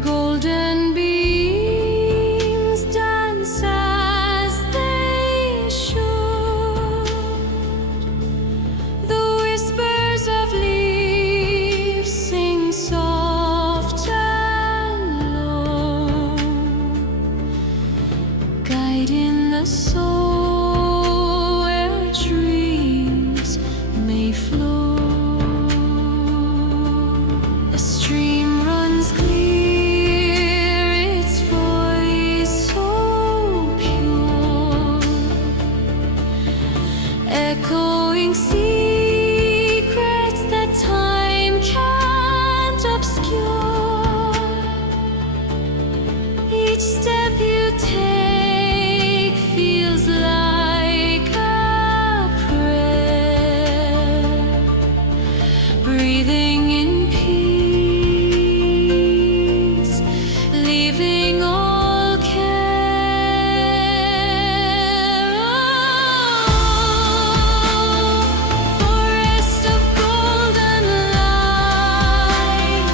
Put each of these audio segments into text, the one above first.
golden beams dance as they should. The whispers of leaves sing soft and low, guiding the soul where dreams may flow. A stream runs clear, its voice so pure, echoing secrets that time can't obscure. Each step you take feels like a prayer, breathing in peace, leaving all care. Forest of golden light,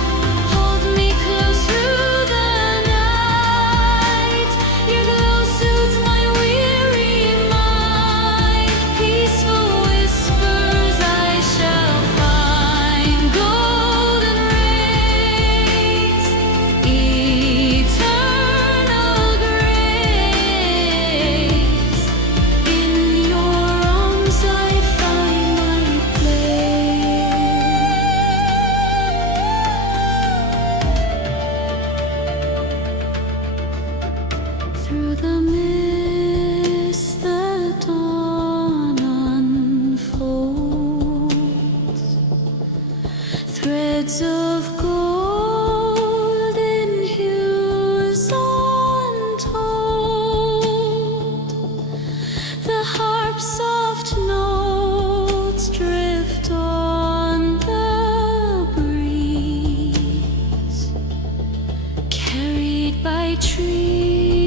hold me close through the night. Your glow soothes my weary mind. Peaceful whispers I shall find. Golden rays, eternal grace. In your arms I find my place. Through the mist the dawn unfolds, threads of golden hues untold. The harp's soft notes drift on the breeze, carried by trees